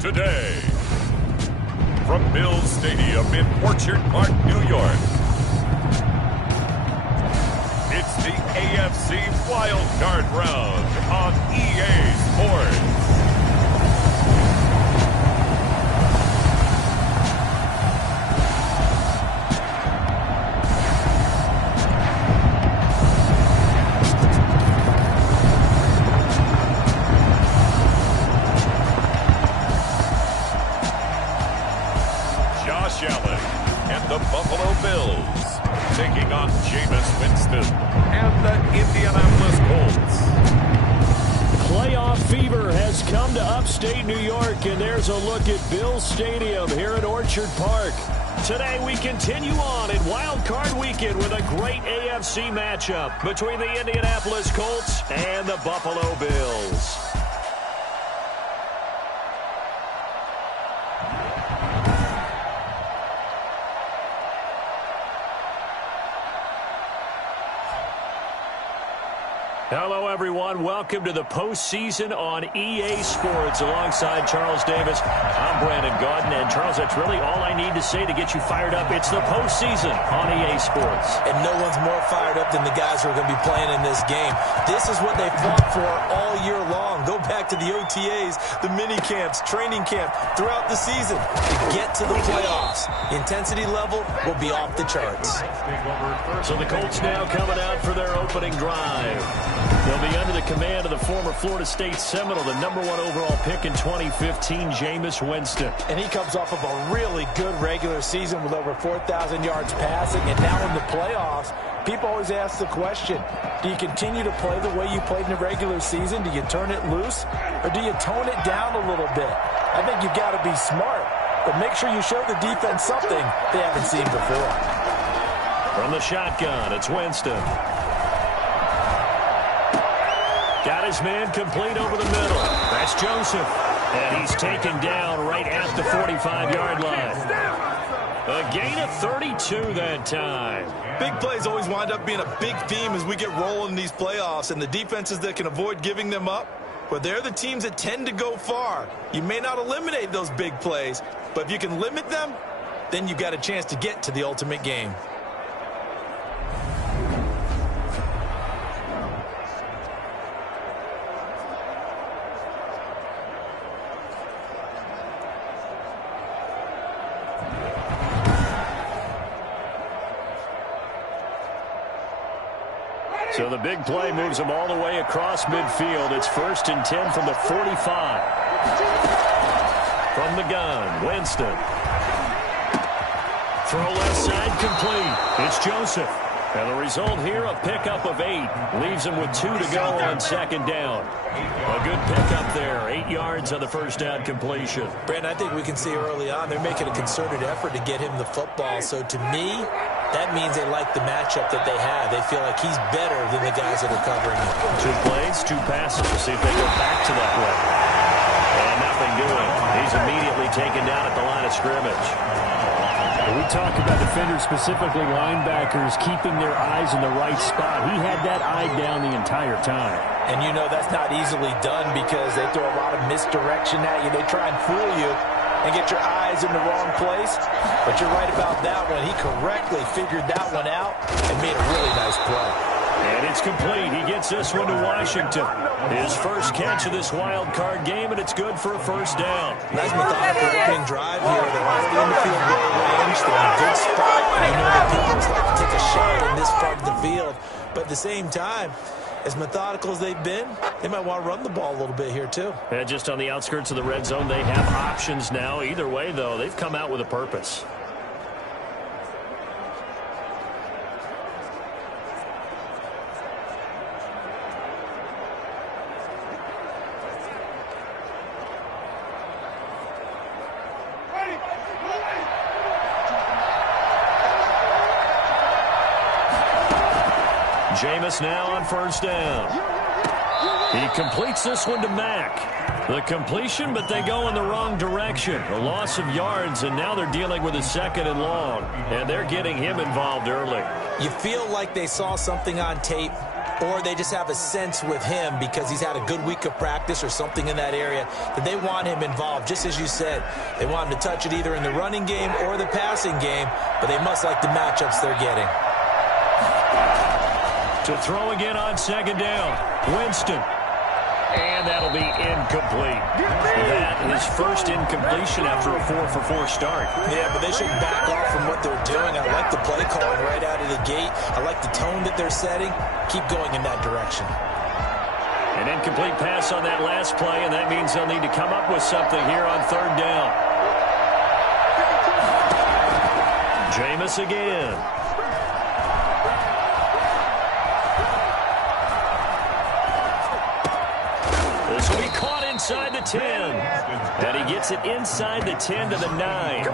today. From Bills Stadium in Orchard Park, New York, it's the AFC Wild Card Round on EA Sports. The Buffalo Bills taking on Jameis Winston and the Indianapolis Colts. Playoff fever has come to upstate New York, and there's a look at Bills Stadium here at Orchard Park. Today we continue on in Wild Card Weekend with a great AFC matchup between the Indianapolis Colts and the Buffalo Bills. Hello, everyone. Welcome to the postseason on EA Sports. Alongside Charles Davis, I'm Brandon Gaudin. And, Charles, that's really all I need to say to get you fired up. It's the postseason on EA Sports. And no one's more fired up than the guys who are going to be playing in this game. This is what they fought for all year long. Go back to the OTAs, the mini camps, training camp, throughout the season to get to the playoffs. The intensity level will be off the charts. So the Colts now coming out for their opening drive. They'll be under the command of the former Florida State Seminole, the #1 overall pick in 2015, Jameis Winston. And he comes off of a really good regular season with over 4,000 yards passing. And now in the playoffs, people always ask the question, do you continue to play the way you played in the regular season? Do you turn it loose? Or do you tone it down a little bit? I think you've got to be smart. But make sure you show the defense something they haven't seen before. From the shotgun, it's Winston. Got his man complete over the middle. That's Joseph. And he's taken down right at the 45-yard line. A gain of 32 that time. Big plays always wind up being a big theme as we get rolling in these playoffs, and the defenses that can avoid giving them up, well, they're the teams that tend to go far. You may not eliminate those big plays, but if you can limit them, then you've got a chance to get to the ultimate game. So the big play moves him all the way across midfield. It's 1st and 10 from the 45. From the gun, Winston. Throw left side complete. It's Joseph. And the result here, a pickup of 8. Leaves him with 2 to go on 2nd down. A good pickup there. 8 yards on the first down completion. Brandon, I think we can see early on they're making a concerted effort to get him the football. So to me, that means they like the matchup that they have. They feel like he's better than the guys that are covering him. 2 plays, 2 passes. We'll see if they go back to that way. And nothing doing. He's immediately taken down at the line of scrimmage. We talk about defenders, specifically linebackers, keeping their eyes in the right spot. He had that eye down the entire time. And you know that's not easily done because they throw a lot of misdirection at you. They try and fool you and get your eyes in the wrong place. But you're right about that one. He correctly figured that one out and made a really nice play. And it's complete. He gets this one to Washington. His first catch of this wild card game, and it's good for a 1st down. Nice methodical opening drive here. They're already in the field goal range. They're in a good spot. You know that defense like to take a shot in this part of the field. But at the same time, as methodical as they've been, they might want to run the ball a little bit here too. And just on the outskirts of the red zone, they have options now. Either way, though, they've come out with a purpose. Jameis now on 1st down. He completes this one to Mack. The completion, but they go in the wrong direction. A loss of yards, and now they're dealing with a 2nd and long. And they're getting him involved early. You feel like they saw something on tape or they just have a sense with him because he's had a good week of practice or something in that area that they want him involved. Just as you said, they want him to touch it either in the running game or the passing game, but they must like the matchups they're getting. To throw again on second down, Winston. And that'll be incomplete. That is first incompletion after a 4-for-4 start. Yeah, but they shouldn't back off from what they're doing. I like the play calling right out of the gate. I like the tone that they're setting. Keep going in that direction. An incomplete pass on that last play, and that means they'll need to come up with something here on third down. Jameis again. This will be caught inside the 10. And he gets it inside the 10 to the 9.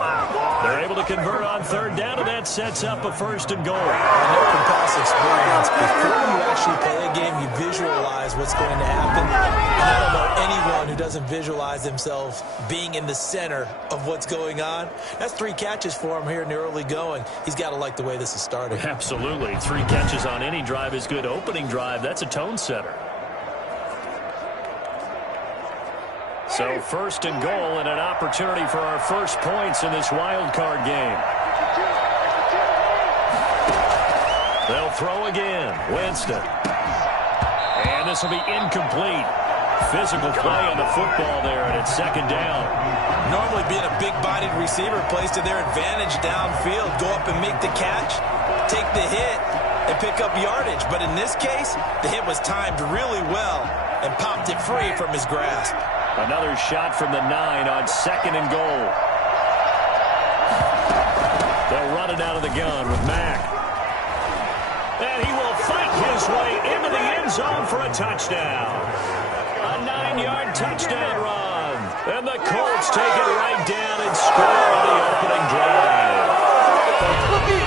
They're able to convert on third down, and that sets up a first and goal. I know from past experience, before you actually play a game, you visualize what's going to happen. And I don't know anyone who doesn't visualize themselves being in the center of what's going on. That's 3 catches for him here in the early going. He's got to like the way this is starting. Absolutely. 3 catches on any drive is good. Opening drive, that's a tone setter. So first and goal and an opportunity for our first points in this wild card game. They'll throw again. Winston. And this will be incomplete. Physical play on the football there, and it's second down. Normally being a big-bodied receiver plays to their advantage downfield. Go up and make the catch, take the hit, and pick up yardage. But in this case, the hit was timed really well and popped it free from his grasp. Another shot from the 9 on second and goal. They'll run it out of the gun with Mack. And he will fight his way into the end zone for a touchdown. A 9-yard touchdown run. And the Colts take it right down and score on the opening drive.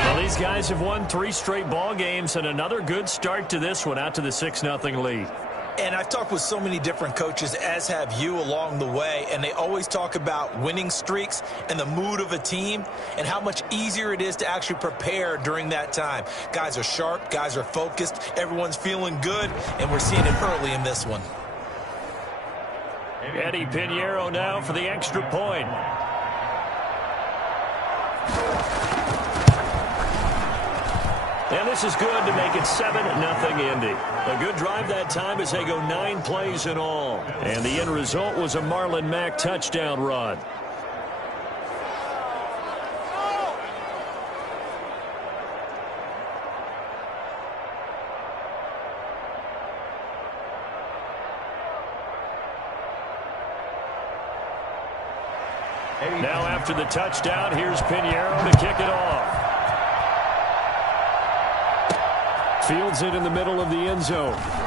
Well, these guys have won 3 straight ball games, and another good start to this one out to the 6-0 lead. And I've talked with so many different coaches, as have you, along the way, and they always talk about winning streaks and the mood of a team and how much easier it is to actually prepare during that time. Guys are sharp, guys are focused, everyone's feeling good, and we're seeing it early in this one. Eddie Pinheiro now for the extra point. And this is good to make it 7-0 Indy. A good drive that time as they go 9 plays in all. And the end result was a Marlon Mack touchdown run. Now after the touchdown, here's Pinheiro to kick it off. Fields it in the middle of the end zone. Ultimately,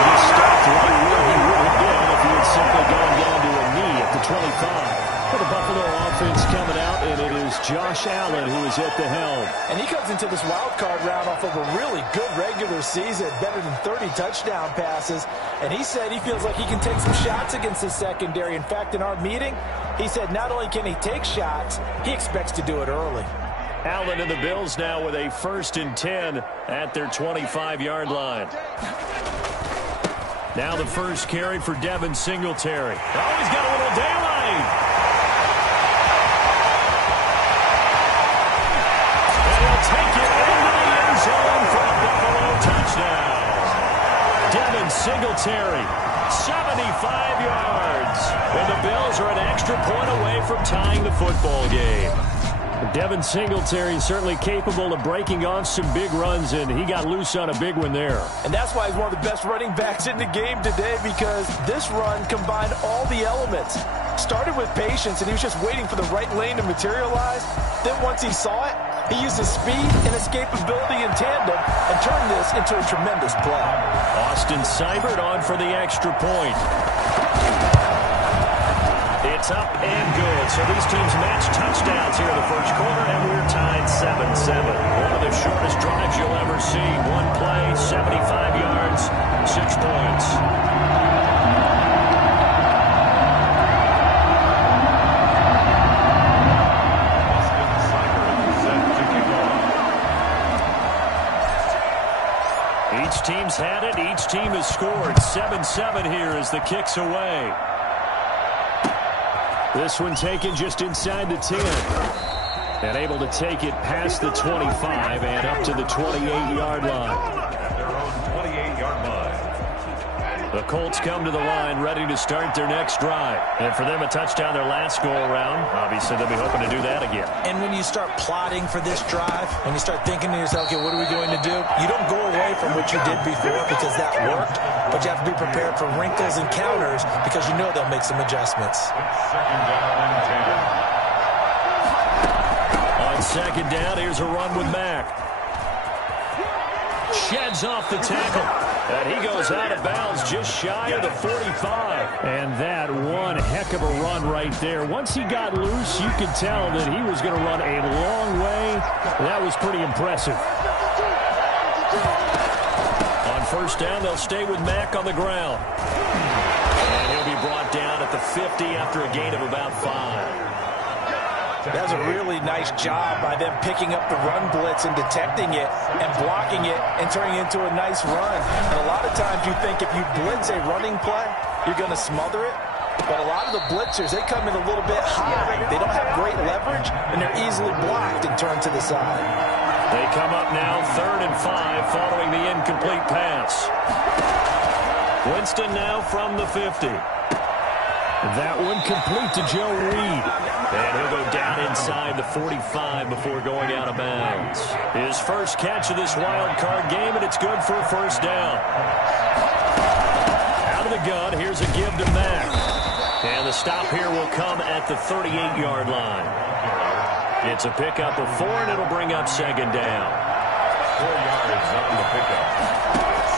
he stopped right where he would have been if he had simply gone down to a knee at the 25. For the Buffalo offense coming out, and it is Josh Allen who is at the helm. And he comes into this wild card round off of a really good regular season, better than 30 touchdown passes. And he said he feels like he can take some shots against the secondary. In fact, in our meeting, he said not only can he take shots, he expects to do it early. Allen and the Bills now with a 1st and 10 at their 25-yard line. Now the first carry for Devin Singletary. Oh, he's got a little daylight. And he'll take it into the end zone for a Buffalo touchdown. Devin Singletary, 75 yards. And the Bills are an extra point away from tying the football game. Devin Singletary certainly capable of breaking off some big runs, and he got loose on a big one there. And that's why he's one of the best running backs in the game today, because this run combined all the elements. Started with patience, and he was just waiting for the right lane to materialize. Then once he saw it, he used his speed and escapability in tandem and turned this into a tremendous play. Austin Seibert on for the extra point. It's up and good. So these teams match touchdowns here in the first quarter, and we're tied 7-7. One of the shortest drives you'll ever see. One play, 75 yards, 6 points. teams had it. Each team has scored. 7-7 here as the kick's away. This one taken just inside the 10. And able to take it past the 25 and up to the 28-yard line. Their own 28-yard line. The Colts come to the line ready to start their next drive. And for them, a touchdown their last go-around. Obviously, they'll be hoping to do that again. And when you start plotting for this drive, when you start thinking to yourself, okay, what are we going to do? You don't go away from what you did before because that worked, but you have to be prepared for wrinkles and counters because you know they'll make some adjustments. Second down and 10. On second down, here's a run with Mack. Sheds off the tackle. And he goes out of bounds just shy of the 45. And that one heck of a run right there. Once he got loose, you could tell that he was going to run a long way. That was pretty impressive. On first down, they'll stay with Mack on the ground. And he'll be brought down at the 50 after a gain of about 5. That's a really nice job by them picking up the run blitz and detecting it and blocking it and turning it into a nice run. And a lot of times you think if you blitz a running play, you're going to smother it. But a lot of the blitzers, they come in a little bit high. They don't have great leverage, and they're easily blocked and turned to the side. They come up now 3rd and 5 following the incomplete pass. Winston now from the 50. That one complete to Joe Reed. And he'll go down inside the 45 before going out of bounds. His first catch of this wild card game, and it's good for a first down. Out of the gun, here's a give to Mack. And the stop here will come at the 38-yard line. It's a pickup of 4, and it'll bring up second down. 4 yards on the pickup.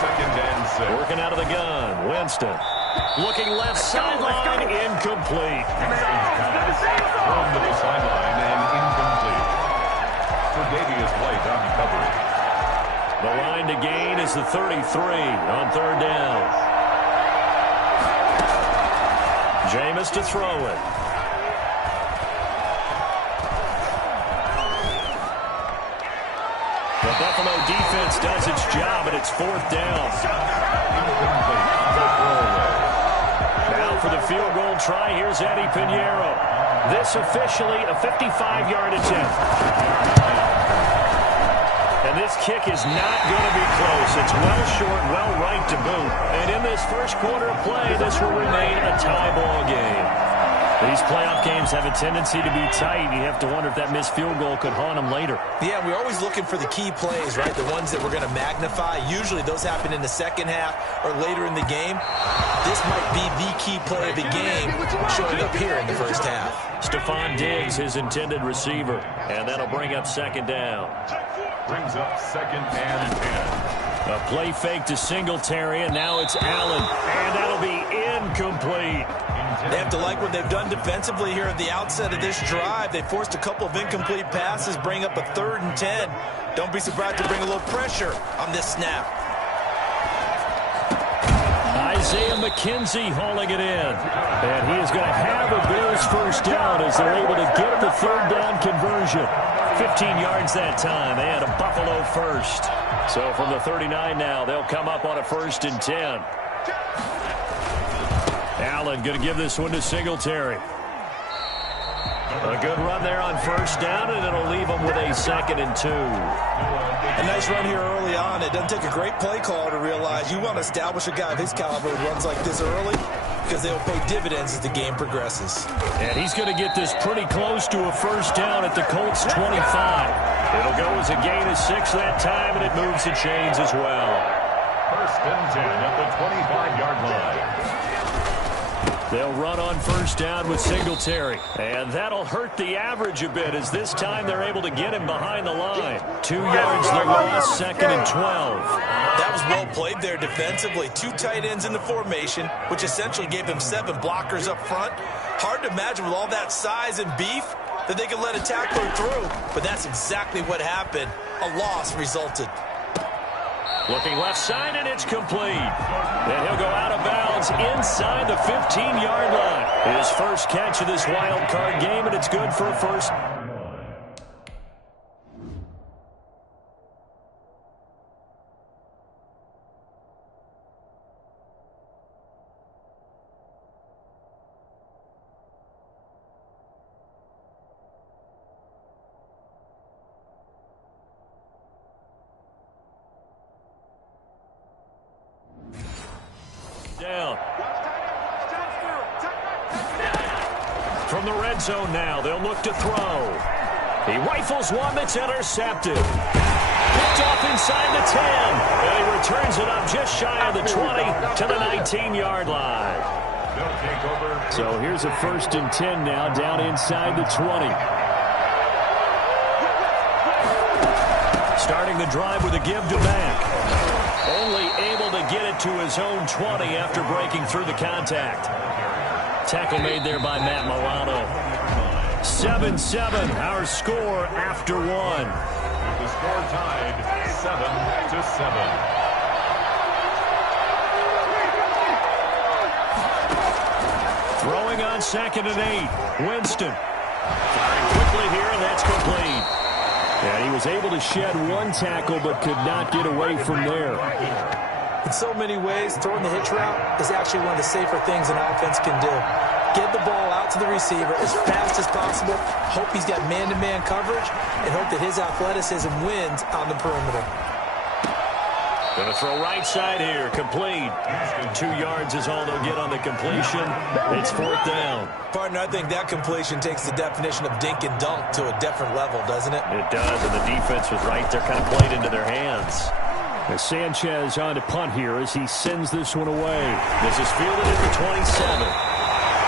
Second and 6. Working out of the gun, Winston. Looking left sideline, incomplete. Thrown to the sideline and incomplete. Tre'Davious White on coverage. The line to gain is the 33 on third down. Jameis to throw it. The Buffalo defense does its job, and it's fourth down. Incomplete on the throwaway. Now for the field goal try, here's Eddie Pinheiro. This officially a 55-yard attempt. And this kick is not going to be close. It's well short, well right to boot. And in this first quarter of play, this will remain a tie ball game. These playoff games have a tendency to be tight. You have to wonder if that missed field goal could haunt them later. Yeah, we're always looking for the key plays, right? The ones that we're going to magnify. Usually those happen in the second half or later in the game. This might be the key play of the game showing up here in the first half. Stephon Diggs, his intended receiver. And that'll bring up second down. Brings up second and 10. A play fake to Singletary, and now it's Allen. And that'll be incomplete. They have to like what they've done defensively here at the outset of this drive. They forced a couple of incomplete passes, bring up a 3rd and 10. Don't be surprised to bring a little pressure on this snap. Isaiah McKenzie hauling it in. And he is going to have a Bills first down as they're able to get the third down conversion. 15 yards that time and a Buffalo first. So from the 39 now, they'll come up on a 1st and 10. Allen going to give this one to Singletary. A good run there on first down, and it'll leave them with a 2nd and 2. A nice run here early on. It doesn't take a great play call to realize you want to establish a guy of his caliber who runs like this early because they'll pay dividends as the game progresses. And he's going to get this pretty close to a first down at the Colts 25. It'll go as a gain of 6 that time, and it moves the chains as well. 1st and 10 at the 25-yard line. They'll run on first down with Singletary. And that'll hurt the average a bit as this time they're able to get him behind the line. 2 yards the loss, 2nd and 12. That was well played there defensively. 2 tight ends in the formation, which essentially gave them 7 blockers up front. Hard to imagine with all that size and beef that they could let a tackler through. But that's exactly what happened. A loss resulted. Looking left side, and it's complete. Then he'll go out of bounds inside the 15-yard line. His first catch of this wild card game, and it's good for a first. From the red zone now, they'll look to throw. He rifles one that's intercepted. Picked off inside the 10. And he returns it up just shy of the 20 to the 19-yard line. So here's a 1st and 10 now down inside the 20. Starting the drive with a give to Mack. Only able to get it to his own 20 after breaking through the contact. Tackle made there by Matt Milano. 7-7, our score after one. The score tied 7-7. Throwing on 2nd and 8. Winston. Firing quickly here, and that's complete. And he was able to shed one tackle but could not get away from there. In so many ways, throwing the hitch route is actually one of the safer things an offense can do. Get the ball out to the receiver as fast as possible, hope he's got man-to-man coverage, and hope that his athleticism wins on the perimeter. Going to throw right side here, complete. 2 yards is all they'll get on the completion. It's 4th down. Partner, I think that completion takes the definition of dink and dunk to a different level, doesn't it? It does, and the defense was right there, kind of played into their hands. As Sanchez on to punt here as he sends this one away. This is fielded at the 27.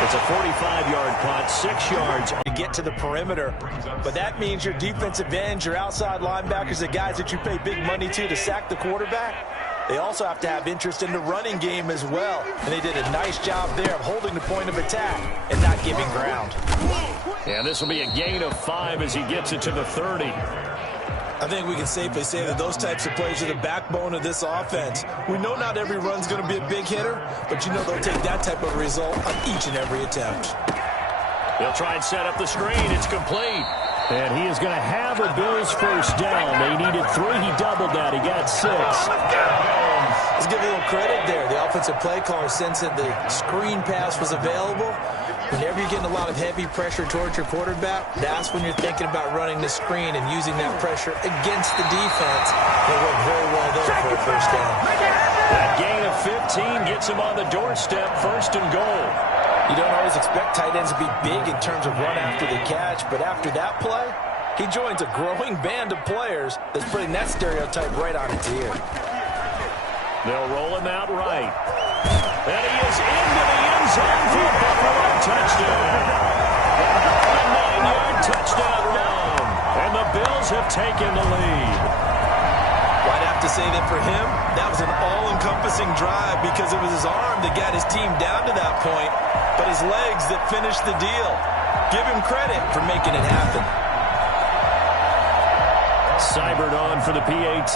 It's a 45-yard punt, 6 yards. To get to the perimeter, but that means your defensive ends, your outside linebackers, the guys that you pay big money to sack the quarterback, they also have to have interest in the running game as well. And they did a nice job there of holding the point of attack and not giving ground. And this will be a gain of 5 as he gets it to the 30. I think we can safely say that those types of plays are the backbone of this offense. We know not every run's going to be a big hitter, but you know they'll take that type of result on each and every attempt. They'll try and set up the screen. It's complete. And he is going to have a Bills first down. They needed 3. He doubled that. He got 6. Let's give a little credit there. The offensive play caller sensed that the screen pass was available. Whenever you're getting a lot of heavy pressure towards your quarterback, that's when you're thinking about running the screen and using that pressure against the defense. They work very well there for a first down. That gain of 15 gets him on the doorstep, 1st and goal. You don't always expect tight ends to be big in terms of run after the catch, but after that play, he joins a growing band of players that's putting that stereotype right on its ear. They'll roll him out right. And he is into the end zone for a Buffalo touchdown. A 9-yard touchdown run. And the Bills have taken the lead. Well, I'd have to say that for him, that was an all-encompassing drive because it was his arm that got his team down to that point, but his legs that finished the deal. Give him credit for making it happen. Seibert on for the PAT.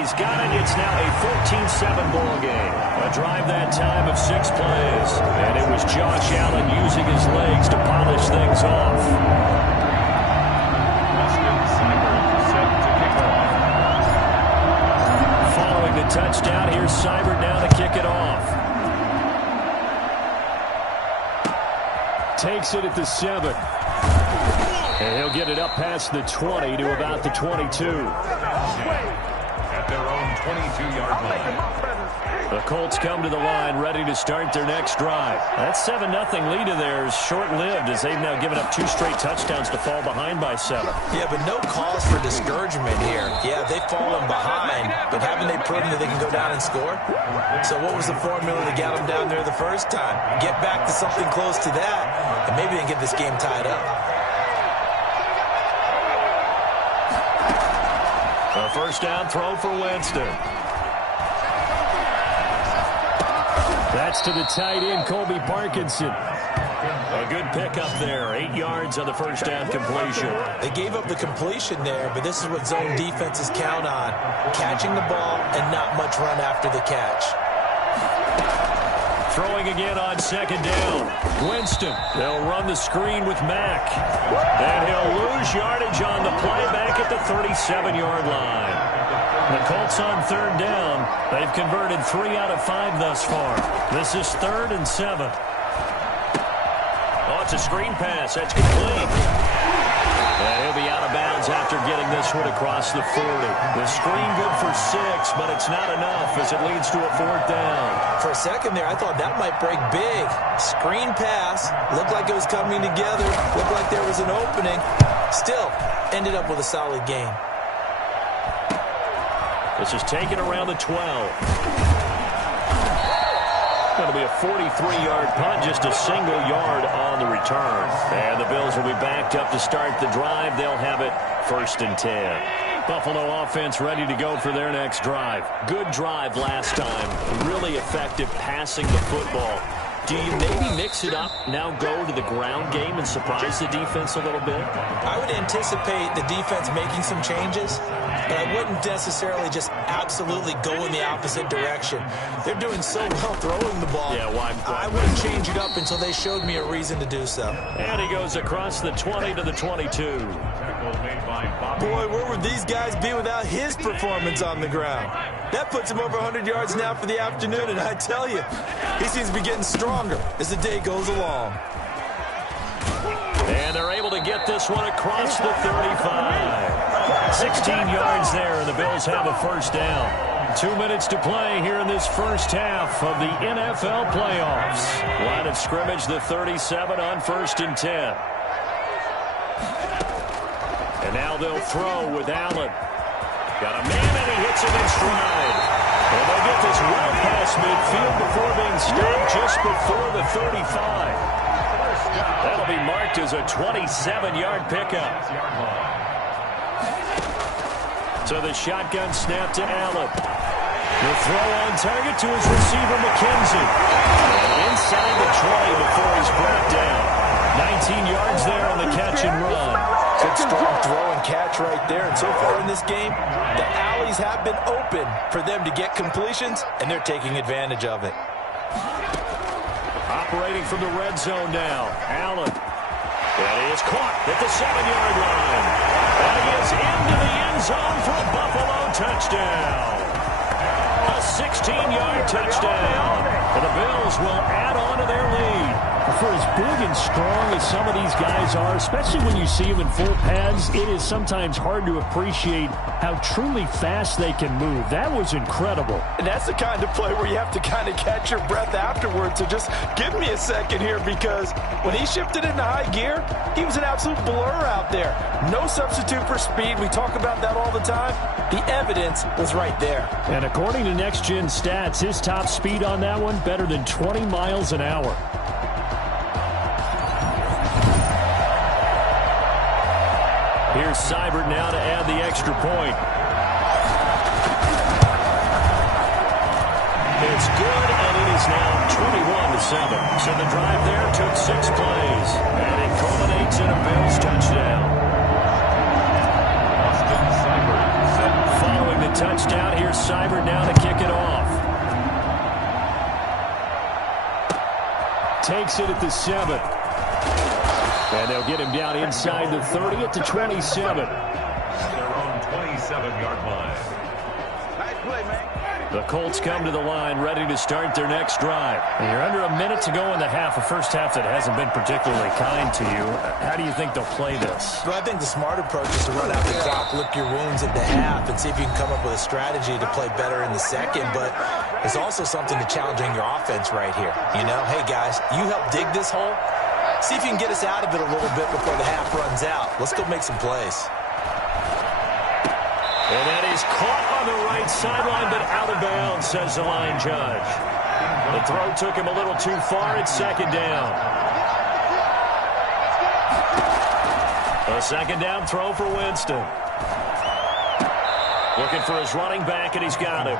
He's got it. It's now a 14-7 ball game. A drive that time of 6 plays. And it was Josh Allen using his legs to polish things off. Following the touchdown, here's Seibert now to kick it off. Takes it at the 7. And he'll get it up past the 20 to about the 22. Their own 22-yard line. The Colts come to the line ready to start their next drive. That 7-0 lead of theirs short-lived as they've now given up 2 straight touchdowns to fall behind by 7. Yeah, but no cause for discouragement here. Yeah, they've fallen behind, but haven't they proven that they can go down and score? So what was the formula that got them down there the first time? Get back to something close to that, and maybe they can get this game tied up. A first down throw for Winston. That's to the tight end, Colby Parkinson. A good pickup there. 8 yards on the first down completion. They gave up the completion there, but this is what zone defenses count on. Catching the ball and not much run after the catch. Throwing again on second down. Winston. They'll run the screen with Mack. And he'll lose yardage on the play back at the 37-yard line. The Colts on third down. They've converted 3 out of 5 thus far. This is 3rd and 7. Oh, it's a screen pass. That's complete. And he'll be out of bounds yards after getting this one across the 40. The screen good for 6, but it's not enough as it leads to a 4th down. For a second there, I thought that might break big. Screen pass. Looked like it was coming together. Looked like there was an opening. Still, ended up with a solid gain. This is taken around the 12. Going to be a 43-yard punt, just a single yard on the return. And the Bills will be backed up to start the drive. They'll have it 1st and 10. Buffalo offense ready to go for their next drive. Good drive last time. Really effective passing the football. Do you maybe mix it up, now go to the ground game and surprise the defense a little bit? I would anticipate the defense making some changes, but I wouldn't necessarily just absolutely go in the opposite direction. They're doing so well throwing the ball. Yeah, why? I wouldn't change it up until they showed me a reason to do so. And he goes across the 20 to the 22. Boy, where would these guys be without his performance on the ground? That puts him over 100 yards now for the afternoon, and I tell you, he seems to be getting stronger as the day goes along. And they're able to get this one across the 35. 16 yards there, and the Bills have a 1st down. 2 minutes to play here in this first half of the NFL playoffs. Line of scrimmage, the 37 on 1st and 10. And now they'll throw with Allen. Got a man, and he hits him in stride. And they get this well past midfield before being stopped just before the 35. That'll be marked as a 27-yard pickup. So the shotgun snap to Allen. The throw on target to his receiver, McKenzie. And inside the 20 before he's brought down. 19 yards there on the catch and run. Good strong throw and catch right there. And so far in this game, the alleys have been open for them to get completions, and they're taking advantage of it. Operating from the red zone now. Allen. And he is caught at the 7-yard line. And he is into the end zone for a Buffalo touchdown. A 16-yard touchdown. And the Bills will add on to their lead. For as big and strong as some of these guys are, especially when you see them in full pads, it is sometimes hard to appreciate how truly fast they can move. That was incredible. And that's the kind of play where you have to kind of catch your breath afterwards. So just give me a second here, because when he shifted into high gear, he was an absolute blur out there. No substitute for speed. We talk about that all the time. The evidence was right there. And according to Next Gen Stats, his top speed on that one, better than 20 miles an hour. Here's Seibert now to add the extra point. It's good, and it is now 21-7. So the drive there took 6 plays, and it culminates in a Bills touchdown. Following the touchdown, here's Seibert now to kick it off. Takes it at the 7. And they'll get him down inside the 30 at the 27. Their own 27-yard line. Nice play, man. The Colts come to the line ready to start their next drive. And you're under a minute to go in the half, a first half that hasn't been particularly kind to you. How do you think they'll play this? Well, I think the smart approach is to run out the clock, lick your wounds at the half, and see if you can come up with a strategy to play better in the second. But there's also something to challenging your offense right here. You know, hey, guys, you help dig this hole. See if you can get us out of it a little bit before the half runs out. Let's go make some plays. And that is caught on the right sideline, but out of bounds, says the line judge. The throw took him a little too far. It's 2nd down. A 2nd down throw for Winston. Looking for his running back, and he's got him.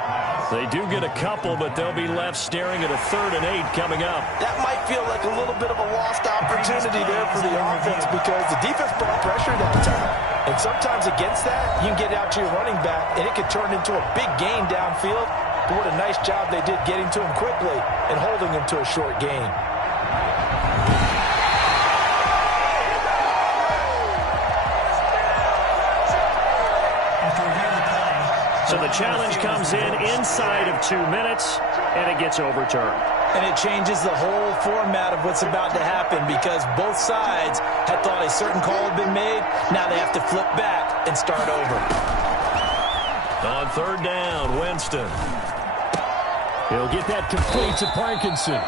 They do get a couple, but they'll be left staring at a 3rd and 8 coming up. That might feel like a little bit of a lost opportunity there for the offense, because the defense brought pressure that time. And sometimes against that, you can get out to your running back, and it could turn into a big gain downfield. But what a nice job they did getting to him quickly and holding him to a short gain. So the challenge comes in inside of 2 minutes, and it gets overturned. And it changes the whole format of what's about to happen because both sides had thought a certain call had been made. Now they have to flip back and start over. On third down, Winston. He'll get that complete to Parkinson.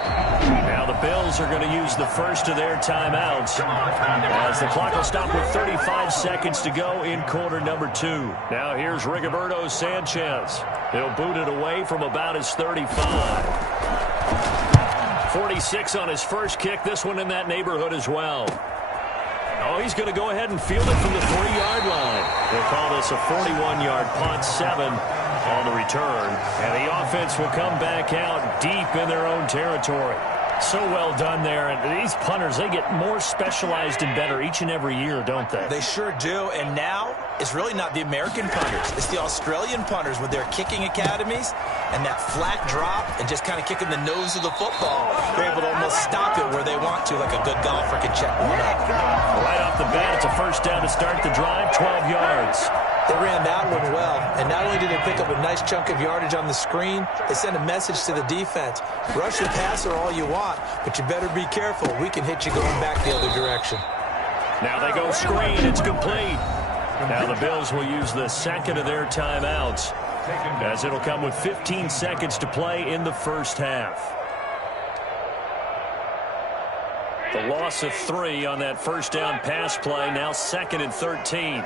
Now the Bills are going to use the first of their timeouts as the clock will stop with 35 seconds to go in quarter number 2. Now here's Rigoberto Sanchez. He'll boot it away from about his 35. 46 on his first kick. This one in that neighborhood as well. Oh, he's going to go ahead and field it from the 3-yard line. They'll call this a 41-yard punt, 7 on the return. And the offense will come back out deep in their own territory. So well done there. And these punters, they get more specialized and better each and every year, don't they? They sure do. And now it's really not the American punters. It's the Australian punters with their kicking academies and that flat drop and just kind of kicking the nose of the football. They're able to almost stop it where they want to, like a good golfer can check one up. Right off the bat, it's a first down to start the drive, 12 yards. They ran that one well, and not only did they pick up a nice chunk of yardage on the screen, they sent a message to the defense. Rush the passer all you want, but you better be careful. We can hit you going back the other direction. Now they go screen. It's complete. Now the Bills will use the second of their timeouts as it'll come with 15 seconds to play in the first half. The loss of 3 on that first down pass play. Now 2nd and 13.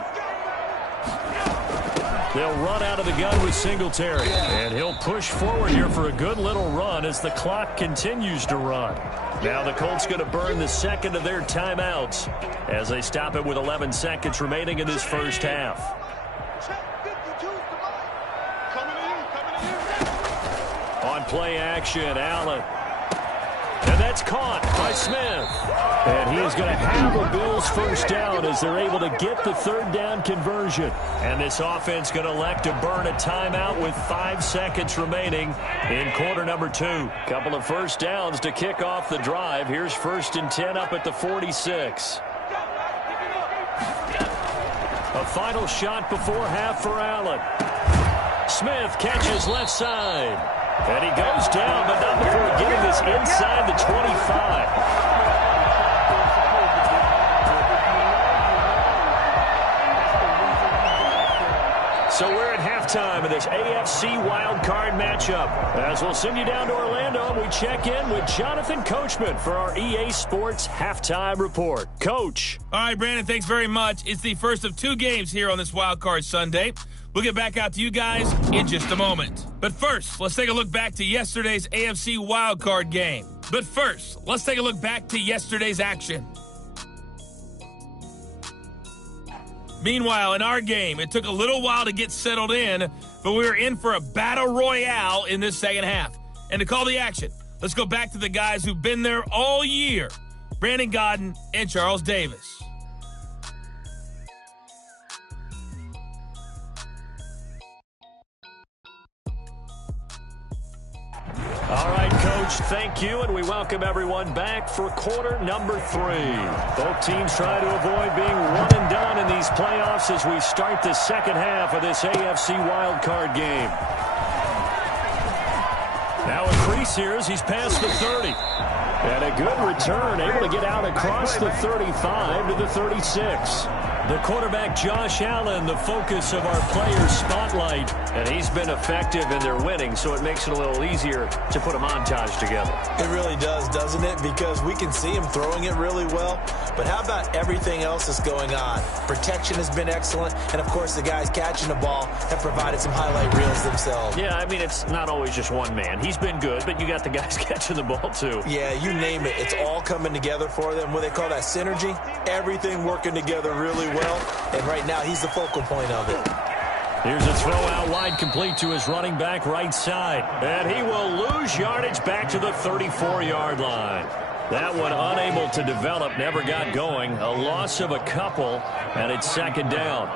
They'll run out of the gun with Singletary. And he'll push forward here for a good little run as the clock continues to run. Now the Colts going to burn the second of their timeouts as they stop it with 11 seconds remaining in this first half. On play action, Allen. And that's caught by Smith. And he is going to have a Bills first down as they're able to get the third down conversion. And this offense going to elect to burn a timeout with 5 seconds remaining in quarter number 2. Couple of first downs to kick off the drive. Here's 1st and 10 up at the 46. A final shot before half for Allen. Smith catches left side. And he goes down, but not before getting this inside the 25. So we're at halftime of this AFC wildcard matchup. As we'll send you down to Orlando, and we check in with Jonathan Coachman for our EA Sports Halftime Report. Coach. All right, Brandon, thanks very much. It's the first of 2 games here on this wildcard Sunday. We'll get back out to you guys in just a moment. But first, let's take a look back to yesterday's AFC wildcard game. But first, let's take a look back to yesterday's action. Meanwhile, in our game, it took a little while to get settled in, but we were in for a battle royale in this second half. And to call the action, let's go back to the guys who've been there all year, Brandon Godden and Charles Davis. All right, Coach, thank you, and we welcome everyone back for quarter number 3. Both teams try to avoid being one and done in these playoffs as we start the second half of this AFC wildcard game. Now a crease here as he's past the 30. And a good return, able to get out across the 35 to the 36. The quarterback, Josh Allen, the focus of our players' spotlight. And he's been effective in their winning, so it makes it a little easier to put a montage together. It really does, doesn't it? Because we can see him throwing it really well. But how about everything else that's going on? Protection has been excellent. And, of course, the guys catching the ball have provided some highlight reels themselves. Yeah, I mean, it's not always just one man. He's been good, but you got the guys catching the ball, too. Yeah, you name it. It's all coming together for them. What they call that synergy. Everything working together really well. And right now, he's the focal point of it. Here's a throw out wide, complete to his running back right side. And he will lose yardage back to the 34-yard line. That one unable to develop, never got going. A loss of a couple, and it's second down.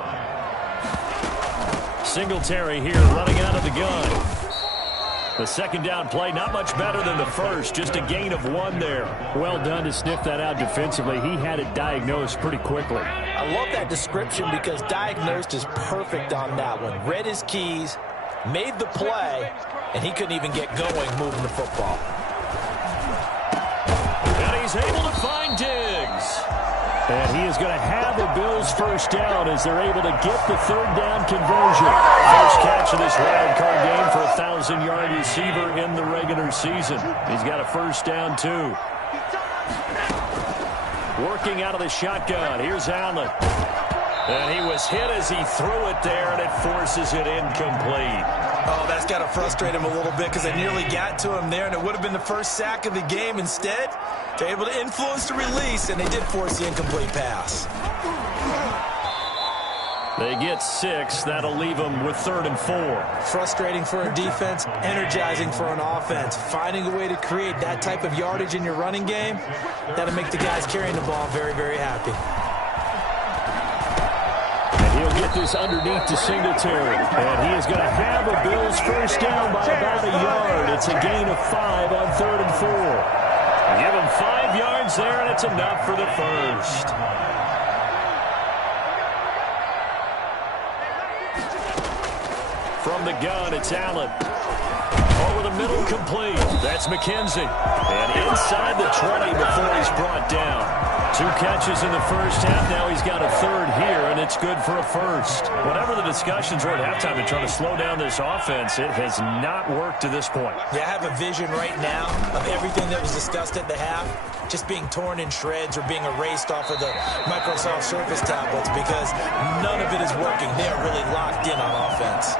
Singletary here running out of the gun. The second down play, not much better than the first, just a gain of 1 there. Well done to sniff that out defensively. He had it diagnosed pretty quickly. I love that description because diagnosed is perfect on that one. Read his keys, made the play, and he couldn't even get going moving the football. is able to find Diggs. And he is going to have a Bills first down as they're able to get the third down conversion. First catch of this wild card game for a 1,000-yard receiver in the regular season. He's got a first down, too. Working out of the shotgun. Here's Allen. And he was hit as he threw it there, and it forces it incomplete. Oh, that's got to frustrate him a little bit because they nearly got to him there, and it would have been the first sack of the game. Instead, they're able to influence the release, and they did force the incomplete pass. They get 6. That'll leave them with 3rd and 4. Frustrating for a defense, energizing for an offense. Finding a way to create that type of yardage in your running game, that'll make the guys carrying the ball very, very happy. He'll get this underneath to Singletary. And he is going to have a Bills first down by about a yard. It's a gain of 5 on 3rd and 4. Give him 5 yards there, and it's enough for the first. From the gun, it's Allen. Over the middle, complete. That's McKenzie. And inside the 20 before he's brought down. 2 catches in the first half. Now he's got a 3rd here, and it's good for a first. Whatever the discussions were at halftime to try to slow down this offense, it has not worked to this point. Yeah, I have a vision right now of everything that was discussed at the half just being torn in shreds or being erased off of the Microsoft Surface tablets because none of it is working. They are really locked in on offense.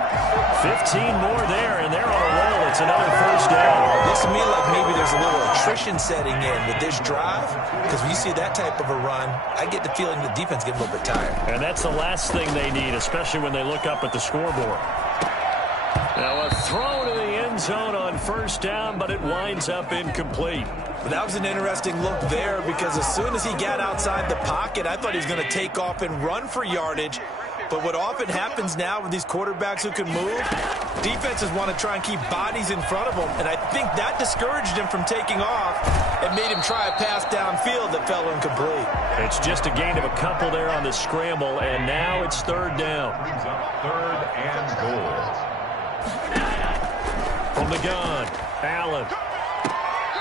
15 more there, and they're on a roll. It's another first down. Looks to me like maybe there's a little attrition setting in with this drive because when you see that type of a run, I get the feeling the defense gets a little bit tired. And that's the last thing they need, especially when they look up at the scoreboard. Now a throw to the end zone on first down, but it winds up incomplete. But that was an interesting look there because as soon as he got outside the pocket, I thought he was going to take off and run for yardage. But what often happens now with these quarterbacks who can move, defenses want to try and keep bodies in front of them, and I think that discouraged him from taking off and made him try a pass downfield that fell incomplete. It's just a gain of a couple there on the scramble, and now it's 3rd down. 3rd and goal. From the gun, Allen.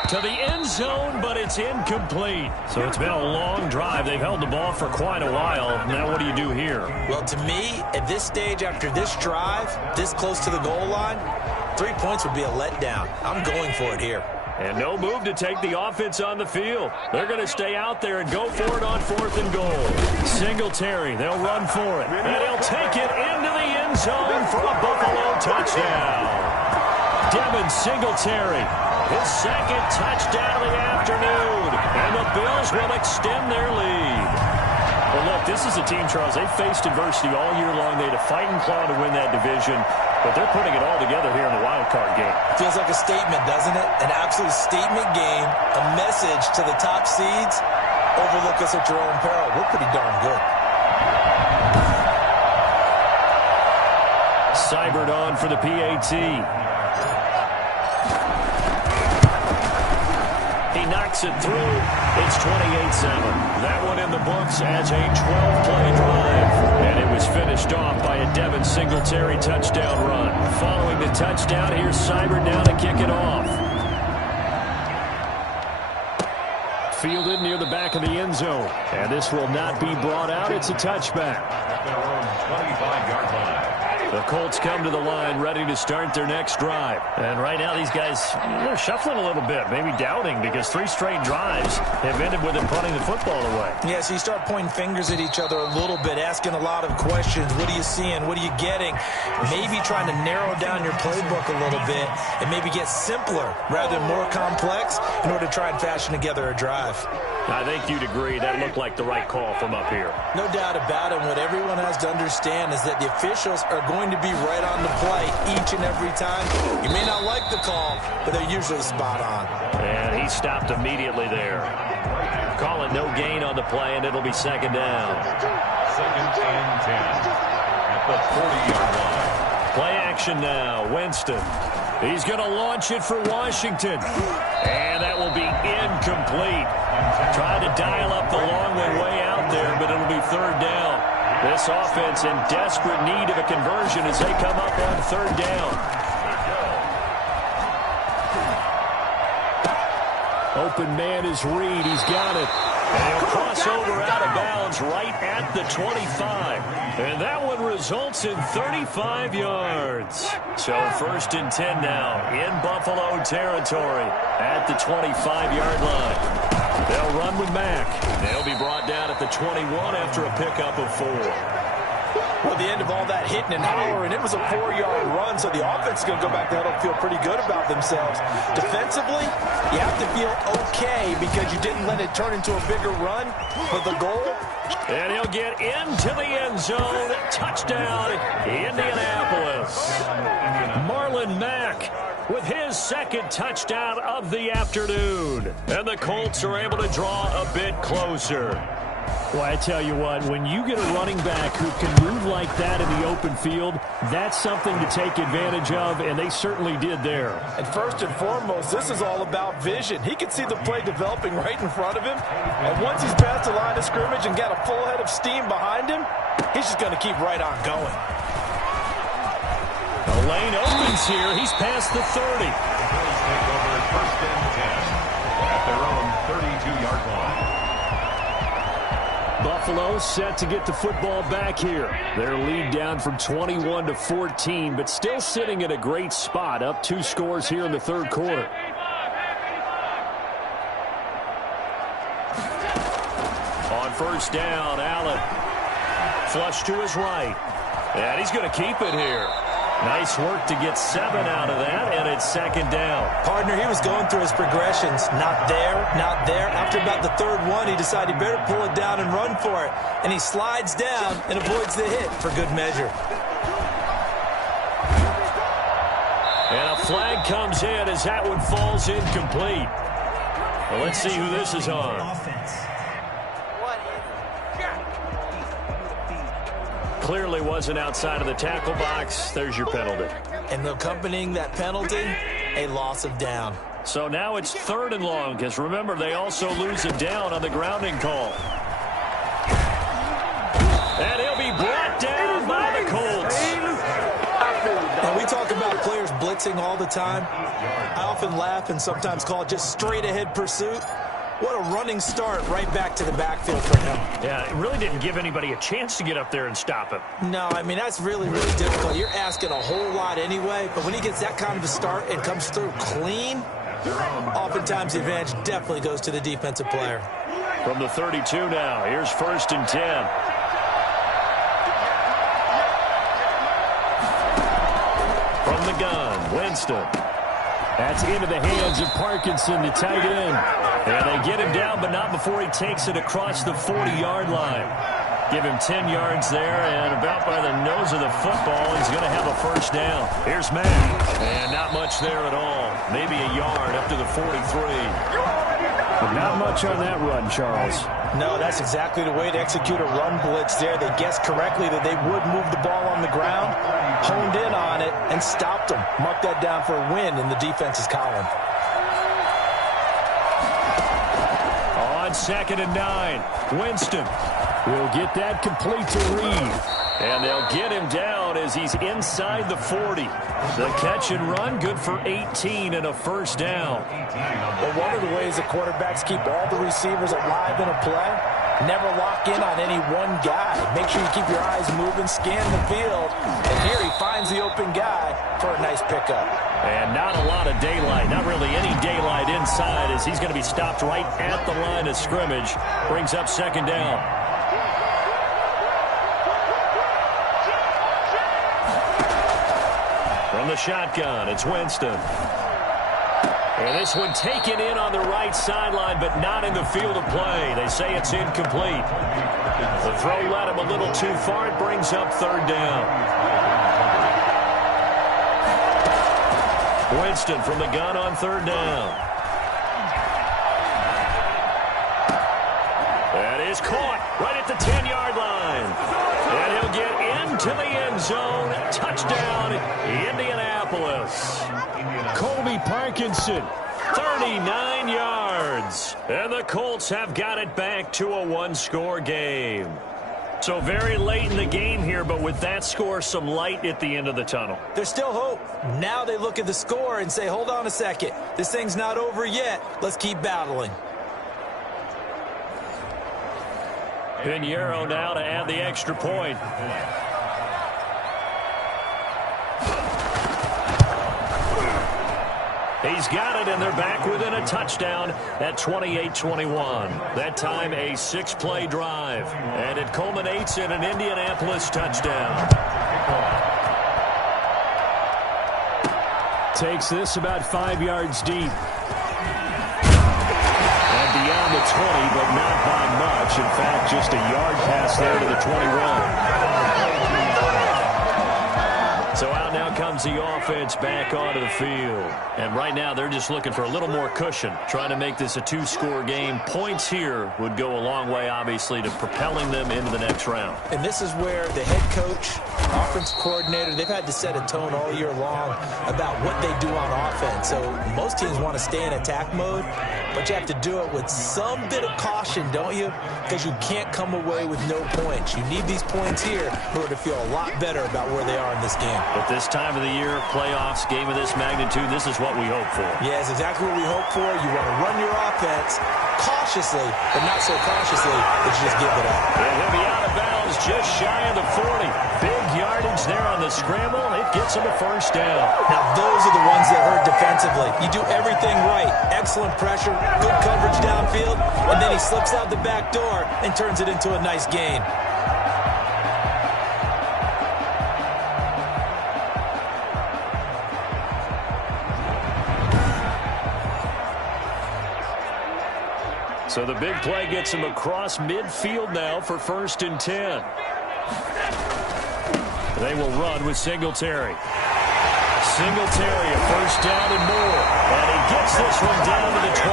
To the end zone, but it's incomplete. So it's been a long drive. They've held the ball for quite a while. Now what do you do here? Well, to me, at this stage, after this drive, this close to the goal line, 3 points would be a letdown. I'm going for it here. And no move to take the offense on the field. They're going to stay out there and go for it on 4th and goal. Singletary, they'll run for it. And he'll take it into the end zone for a Buffalo touchdown. Devin Singletary, his 2nd touchdown of the afternoon. And the Bills will extend their lead. Well, look, this is a team, Charles, they faced adversity all year long. They had to fight and claw to win that division. But they're putting it all together here in the wild card game. Feels like a statement, doesn't it? An absolute statement game, a message to the top seeds. Overlook us at your own peril. We're pretty darn good. Seibert on for the PAT. He knocks it through. It's 28-7. That one in the books as a 12-play drive. And it was finished off by a Devin Singletary touchdown run. Following the touchdown, here's Seibert now to kick it off. Fielded near the back of the end zone. And this will not be brought out. It's a touchback. At their own 25-yard line. The Colts come to the line ready to start their next drive. And right now these guys, they're shuffling a little bit, maybe doubting because 3 straight drives have ended with them punting the football away. Yeah, so you start pointing fingers at each other a little bit, asking a lot of questions. What are you seeing? What are you getting? Maybe trying to narrow down your playbook a little bit and maybe get simpler rather than more complex in order to try and fashion together a drive. I think you'd agree that looked like the right call from up here. No doubt about it. What everyone has to understand is that the officials are going to be right on the play each and every time. You may not like the call, but they're usually spot on. And he stopped immediately there. Calling no gain on the play, and it'll be 2nd down. 2nd and 10 at the 40-yard line. Play action now. Winston. He's going to launch it for Washington. And that will be incomplete. Trying to dial up the long one way out there, but it'll be 3rd down. This offense in desperate need of a conversion as they come up on 3rd down. Open man is Reed. He's got it. And he'll cross over out of bounds right at the 25. And that one results in 35 yards. So 1st and 10 now in Buffalo territory at the 25-yard line. They'll run with Mack. They'll be brought down at the 21 after a pickup of 4. Well, the end of all that hitting and hollering, it was a 4-yard run, so the offense is going to go back there and feel pretty good about themselves. Defensively, you have to feel okay because you didn't let it turn into a bigger run for the goal. And he'll get into the end zone. Touchdown, Indianapolis. Marlon Mack with his 2nd touchdown of the afternoon. And the Colts are able to draw a bit closer. Well, I tell you what, when you get a running back who can move like that in the open field, that's something to take advantage of, and they certainly did there. And first and foremost, this is all about vision. He can see the play developing right in front of him, and once he's past the line of scrimmage and got a full head of steam behind him, he's just going to keep right on going. The lane opens here. He's past the 30. Take over 1st and 10 at their own 32-yard line. Buffalo set to get the football back here. Their lead down from 21 to 14, but still sitting in a great spot, up 2 scores here in the 3rd quarter. On 1st down, Allen. Flush to his right. And he's going to keep it here. Nice work to get 7 out of that, and it's 2nd down. Partner, he was going through his progressions. Not there, not there. After about the 3rd one, he decided he better pull it down and run for it. And he slides down and avoids the hit for good measure. And a flag comes in as that one falls incomplete. Well, let's see who this is on. Clearly wasn't outside of the tackle box. There's your penalty. And accompanying that penalty, a loss of down. So now it's 3rd and long, because remember, they also lose a down on the grounding call. And he'll be brought down by the Colts. And we talk about players blitzing all the time. I often laugh and sometimes call it just straight-ahead pursuit. What a running start right back to the backfield for him. Yeah, it really didn't give anybody a chance to get up there and stop him. No, I mean, that's really, really difficult. You're asking a whole lot anyway, but when he gets that kind of a start and comes through clean, oftentimes the advantage definitely goes to the defensive player. From the 32 now, here's 1st and 10. From the gun, Winston. That's into the hands of Parkinson, the tight end. And they get him down, but not before he takes it across the 40-yard line. Give him 10 yards there, and about by the nose of the football, he's going to have a 1st down. Here's Mack, and not much there at all. Maybe a yard up to the 43. But not much on that run, Charles. No, that's exactly the way to execute a run blitz there. They guessed correctly that they would move the ball on the ground, honed in on it, and stopped them. Mark that down for a win in the defense's column. On 2nd and 9, Winston will get that complete to Reed. And they'll get him down as he's inside the 40. The catch and run, good for 18 and a 1st down. Well, one of the ways the quarterbacks keep all the receivers alive in a play, never lock in on any one guy. Make sure you keep your eyes moving, scan the field. And here he finds the open guy for a nice pickup. And not a lot of daylight, not really any daylight inside as he's going to be stopped right at the line of scrimmage. Brings up 2nd down. From the shotgun, it's Winston. And this one taken in on the right sideline, but not in the field of play. They say it's incomplete. The throw led him a little too far. It brings up 3rd down. Winston from the gun on 3rd down. That is caught right at the 10-yard line. And he'll get into the end zone. Touchdown, Indianapolis. Colby Parkinson. 39 yards. And the Colts have got it back to a 1-score game. So very late in the game here, but with that score, some light at the end of the tunnel. There's still hope. Now they look at the score and say, hold on a second. This thing's not over yet. Let's keep battling. Pinheiro now to add the extra point. He's got it, and they're back within a touchdown at 28-21. That time a 6-play drive, and it culminates in an Indianapolis touchdown. Takes this about 5 yards deep. And beyond the 20, but not by much. In fact, just a yard pass there to the 21. So out now comes the offense back onto the field. And right now they're just looking for a little more cushion, trying to make this a 2-score game. Points here would go a long way, obviously, to propelling them into the next round. And this is where the head coach, offensive coordinator, they've had to set a tone all year long about what they do on offense. So most teams want to stay in attack mode, but you have to do it with some bit of caution, don't you? Because you can't come away with no points. You need these points here in order to feel a lot better about where they are in this game. But this time of the year, playoffs, game of this magnitude, this is what we hope for. Yeah, it's exactly what we hope for. You want to run your offense cautiously, but not so cautiously that you just give it up. And he'll be out of bounds just shy of the 40. Big yardage there on the scramble. It gets him a first down. Now, those are the ones that hurt defensively. You do everything right. Excellent pressure, good coverage downfield, and then he slips out the back door and turns it into a nice gain. So the big play gets him across midfield now for 1st and 10. They will run with Singletary. Singletary, a first down and more. And he gets this one down to the 24.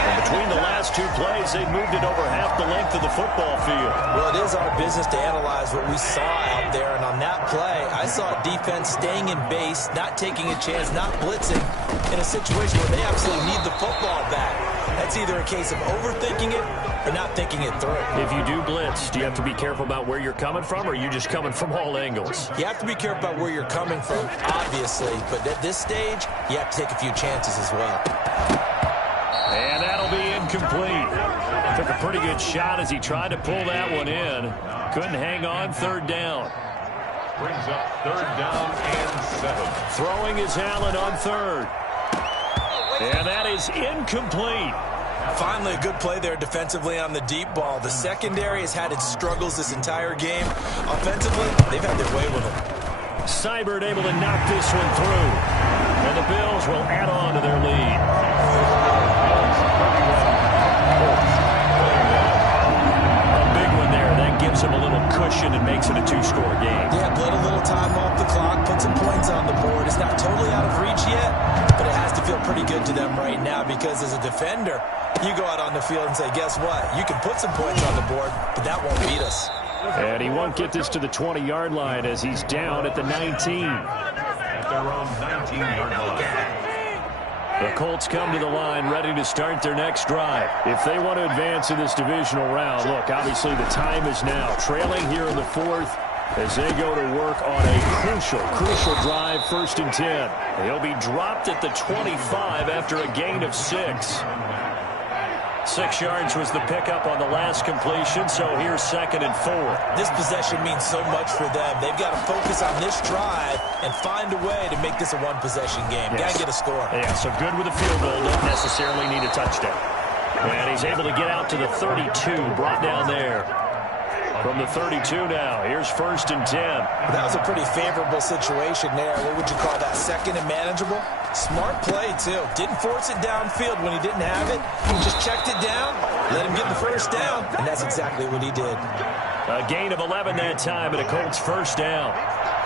And between the last 2 plays, they moved it over half the length of the football field. Well, it is our business to analyze what we saw out there. And on that play, I saw defense staying in base, not taking a chance, not blitzing, in a situation where they absolutely need the football back. That's either a case of overthinking it or not thinking it through. If you do blitz, do you have to be careful about where you're coming from, or are you just coming from all angles? You have to be careful about where you're coming from, obviously. But at this stage, you have to take a few chances as well. And that'll be incomplete. Took a pretty good shot as he tried to pull that one in. Couldn't hang on. 3rd down. Brings up 3rd down and 7. Throwing is Allen on 3rd. And that is incomplete. Finally, a good play there defensively on the deep ball. The secondary has had its struggles this entire game. Offensively, they've had their way with it. Seibert able to knock this one through. And the Bills will add on to their lead. A big one there. That gives them a little cushion and makes it a 2-score game. Yeah, bled a little time off the clock, put some points on the board. It's not totally out of reach yet, but it has to feel pretty good to them right now because as a defender, you go out on the field and say, guess what? You can put some points on the board, but that won't beat us. And he won't get this to the 20-yard line as he's down at the 19. At their own 19-yard line. The Colts come to the line ready to start their next drive. If they want to advance in this divisional round, look, obviously the time is now. Trailing here in the 4th as they go to work on a crucial drive, 1st and 10. He'll be dropped at the 25 after a gain of 6. 6 yards was the pickup on the last completion, so here's 2nd and 4. This possession means so much for them. They've got to focus on this drive and find a way to make this a one-possession game. Yes. Got to get a score. Yeah, so good with a field goal. Don't necessarily need a touchdown. And he's able to get out to the 32, brought down there. From the 32 now, here's 1st and 10. That was a pretty favorable situation there. What would you call that? 2nd and manageable? Smart play, too. Didn't force it downfield when he didn't have it. He just checked it down, let him get the first down, and that's exactly what he did. A gain of 11 that time, and a Colts first down.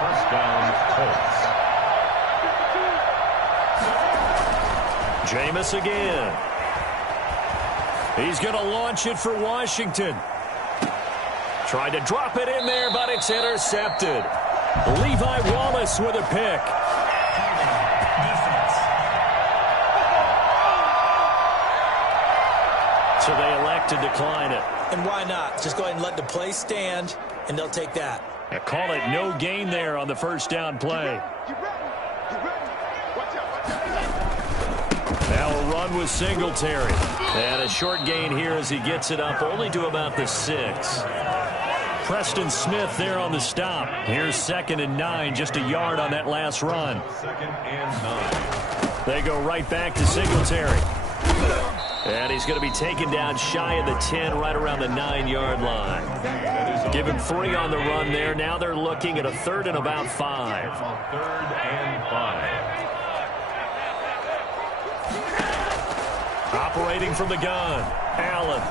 First down, Colts. Jameis again. He's going to launch it for Washington. Tried to drop it in there, but it's intercepted. Levi Wallace with a pick. So they elect to decline it. And why not? Just go ahead and let the play stand, and they'll take that. Call it no gain there on the first down play. Now a run with Singletary. And a short gain here as he gets it up only to about the 6. Preston Smith there on the stop. Here's 2nd and 9, just a yard on that last run. 2nd and 9. They go right back to Singletary. And he's going to be taken down shy of the 10, right around the 9-yard line. Give him 3 on the run there. Now they're looking at a 3rd and about 5. 3rd and 5. Operating from the gun, Allen.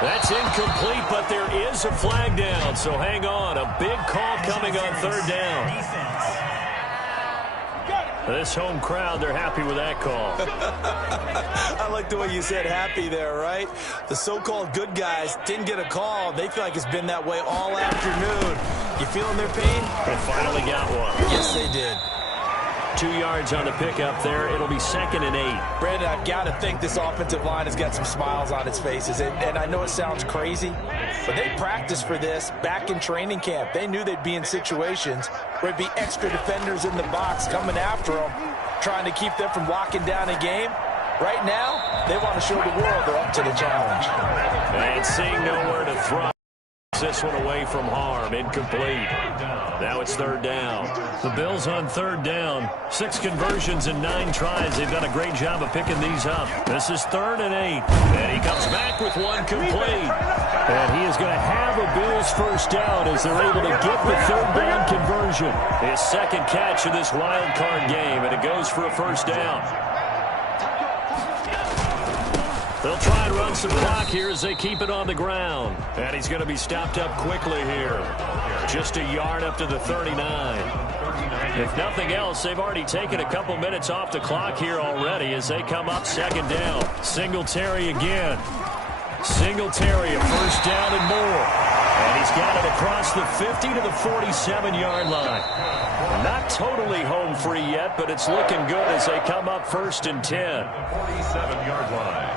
That's incomplete, but there is a flag down, so hang on. A big call coming on 3rd down. This home crowd, they're happy with that call. I like the way you said happy there, right? The so-called good guys didn't get a call. They feel like it's been that way all afternoon. You feeling their pain? They finally got one. Yes, they did. 2 yards on the pickup there. It'll be 2nd and 8. Brandon, I've got to think this offensive line has got some smiles on its faces. And I know it sounds crazy, but they practiced for this back in training camp. They knew they'd be in situations where it'd be extra defenders in the box coming after them, trying to keep them from locking down a game. Right now, they want to show the world they're up to the challenge. And seeing nowhere to throw. This one away from harm, incomplete. Now it's 3rd down. The Bills on 3rd down. 6 conversions and 9 tries. They've done a great job of picking these up. This is 3rd and 8. And he comes back with one complete. And he is going to have a Bills first down as they're able to get the 3rd down conversion. His 2nd catch of this wild card game, and it goes for a first down. They'll try and run some clock here as they keep it on the ground. And he's going to be stopped up quickly here. Just a yard up to the 39. If nothing else, they've already taken a couple minutes off the clock here already as they come up 2nd down. Singletary again. Singletary, a first down and more. And he's got it across the 50 to the 47-yard line. Not totally home free yet, but it's looking good as they come up 1st and 10. 47-yard line.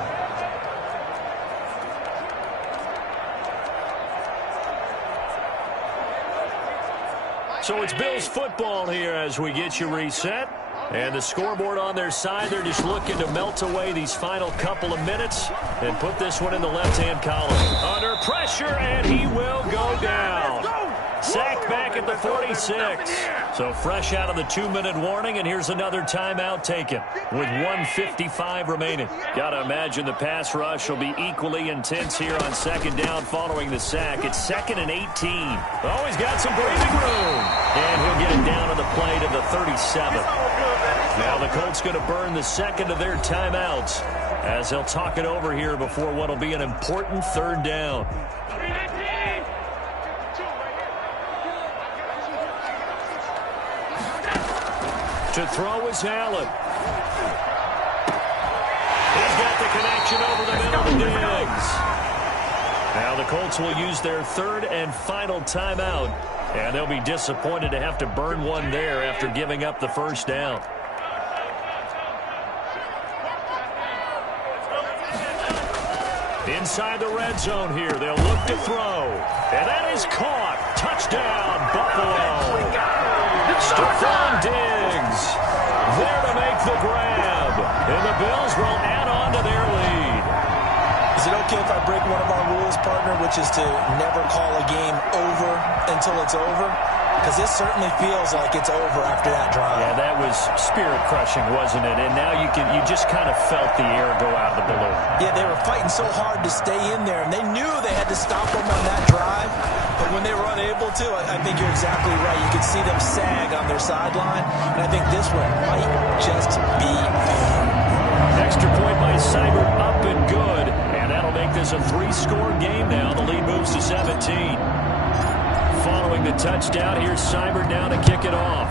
So it's Bills football here as we get you reset. And the scoreboard on their side, they're just looking to melt away these final couple of minutes and put this one in the left-hand column. Under pressure, and he will go down. Sacked back at the 46. So fresh out of the 2-minute warning, and here's another timeout taken with 1:55 remaining. Got to imagine the pass rush will be equally intense here on 2nd down following the sack. It's 2nd and 18. Oh, he's got some breathing room. And he'll get it down to the play to the 37. Now the Colts going to burn the 2nd of their timeouts as they'll talk it over here before what will be an important 3rd down. To throw is Allen. He's got the connection over the middle to Diggs. Now the Colts will use their 3rd and final timeout, and they'll be disappointed to have to burn one there after giving up the first down. Inside the red zone here, they'll look to throw. And that is caught. Touchdown, Buffalo. Stephon Diggs there to make the grab. And the Bills will add on to their lead. Is it okay if I break one of our rules, partner, which is to never call a game over until it's over? Because this certainly feels like it's over after that drive. Yeah, that was spirit-crushing, wasn't it? And now you just kind of felt the air go out of the balloon. Yeah, they were fighting so hard to stay in there, and they knew they had to stop them on that drive. But when they were unable to, I think you're exactly right. You could see them sag on their sideline, and I think this one might just be on. Extra point by Seibert, up and good. And that'll make this a 3-score game now. The lead moves to 17. Following the touchdown, here's Seibert down to kick it off.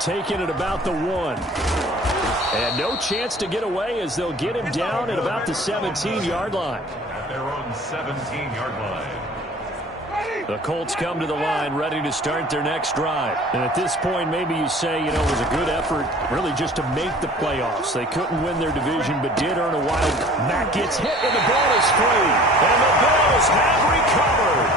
Taking it about the 1. And no chance to get away as they'll get him down at about the 17-yard line. At their own 17-yard line. The Colts come to the line ready to start their next drive. And at this point, maybe you say, it was a good effort really just to make the playoffs. They couldn't win their division but did earn a wild. Matt gets hit and the ball is free. And the Bills have recovered.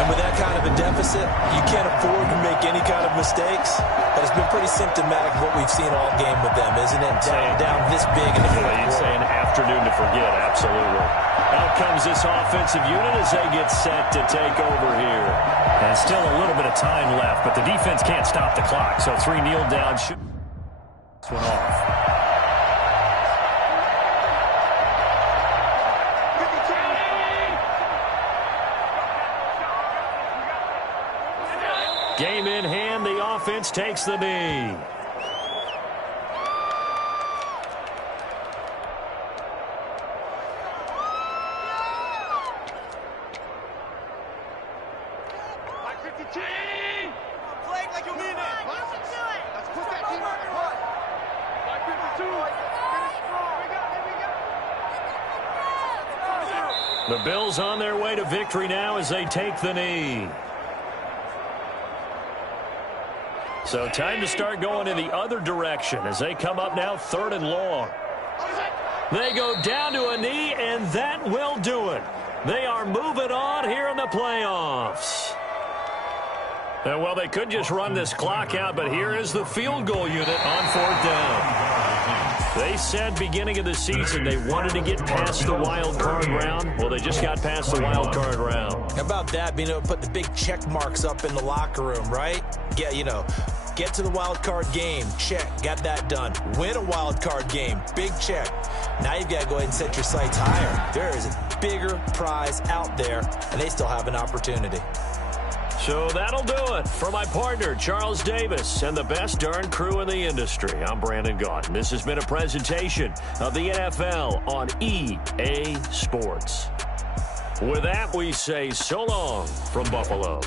And with that kind of a deficit, you can't afford to make any kind of mistakes. But it's been pretty symptomatic of what we've seen all game with them, isn't it? Down this big in the fourth quarter. You'd say an afternoon to forget, absolutely. Out comes this offensive unit as they get set to take over here. And still a little bit of time left, but the defense can't stop the clock. So 3 kneel down. This one off. Game in hand, the offense takes the knee. The Bills on their way to victory now as they take the knee. So time to start going in the other direction as they come up now 3rd and long. They go down to a knee, and that will do it. They are moving on here in the playoffs. And, well, they could just run this clock out, but here is the field goal unit on 4th down. They said beginning of the season they wanted to get past the wild card round. Well, they just got past the wild card round. How about that, being able to put the big check marks up in the locker room, right? Get to the wild card game, check, got that done. Win a wild card game, big check. Now you've got to go ahead and set your sights higher. There is a bigger prize out there, and they still have an opportunity. So that'll do it for my partner, Charles Davis, and the best darn crew in the industry. I'm Brandon Gaughan. This has been a presentation of the NFL on EA Sports. With that, we say so long from Buffalo.